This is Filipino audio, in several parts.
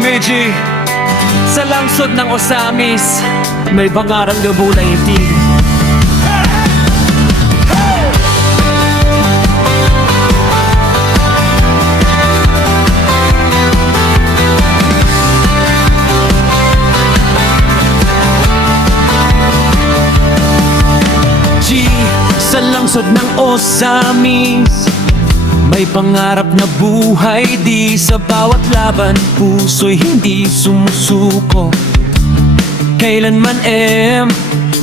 Meiji. Sa langsod ng Osamis, may pangarap na bunay itig. Sa langsod ng Osamis, may pangarap na buhay, di sa bawat laban puso'y hindi sumusuko. Kailanman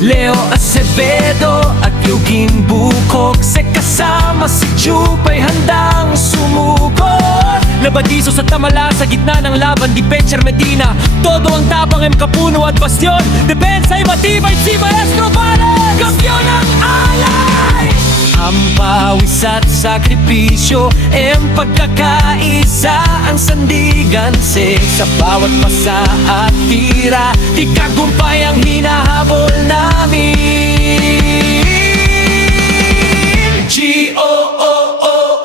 Leo Acevedo at Eugene Bukog, se kasama si Chupay handang sumukot. Labadiso sa tamala sa gitna ng laban, di Pencher Medina. Todo ang tapang Kapuno at Bastion. Depensa'y matibay si Maestro Vares, kampiyon ng alay. Ang pawis at sakripisyo, pagkakaisa ang sandigan sa bawat pasa at tira, di tagumpay ang hinahabol namin.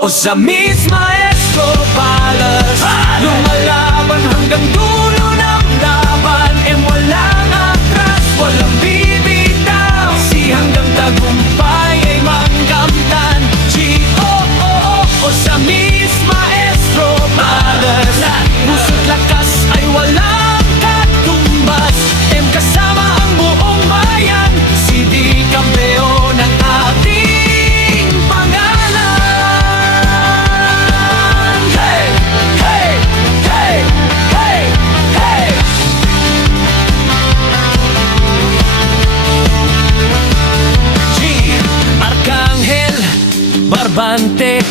Osamis, Maestro Vares, lumalaban hanggang dulo ng laban. Walang atras, walang bibitaw, si hanggang tagumpay ay manggamtan. Osamis, Maestro Vares, puso't lakas ay walang katumbas. Kasama ang buong bayan, si di kampeon ng ating pangalan. Hey! Hey! Hey! Hey! Hey! Arcangel Barbante,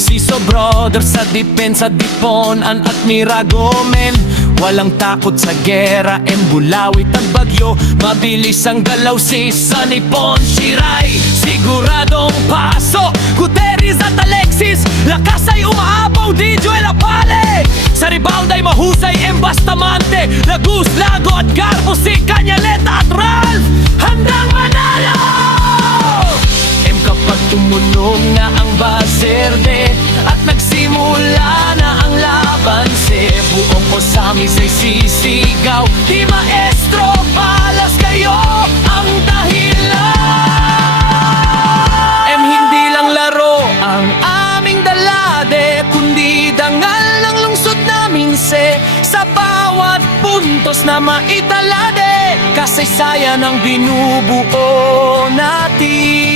Siso Brother sa depensa, Diponan at Miragomen. Walang takot sa gera, Bulawit at Bagyo. Mabilis ang galaw si Sanipon Shiray, siguradong paso Gutierrez at Alexis, lakas ay umaapaw di Joel Apale. Sa rebound ay mahusay Bastamante, Laguz, Lago at Garbo, si Cañaleta at Ralph handang manalo. Kapag tumunog na ang baserde at nagsimula na ang laban, buong Osamis ay sisigaw, di Maestro Vares kayo ang dahilan. Hindi lang laro ang aming dalade, kundi dangal ng lungsod namin sa bawat puntos na maitalade, kasaysayan ang binubuo natin.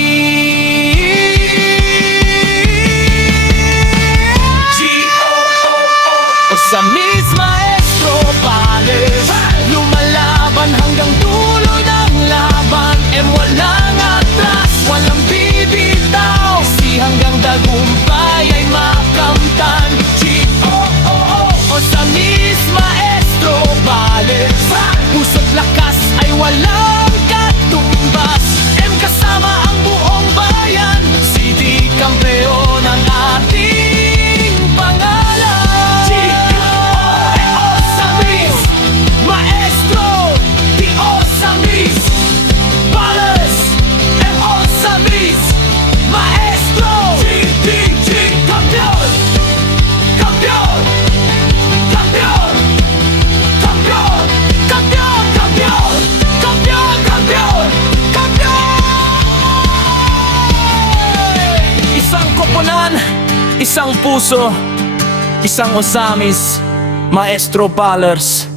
Osamis, Maestro Vares, lumalaban hanggang dulo ng laban. Walang atras, walang bibitaw, si hanggang tagumpay ay makamtan. Osamis, Maestro Vares, puso't lakas ay walang katumbas. Kasama ang buong bayan, si di kampeon ang ating pangalan. Osamis, Maestro, di Osamis Vares, Osamis, Maestro, kampiyon, kampiyon, kampiyon, kampiyon, kampiyon, kampiyon, kampiyon, kampiyon, kampiyon. Isang koponan, isang puso, isang Osamis, Maestro Vares.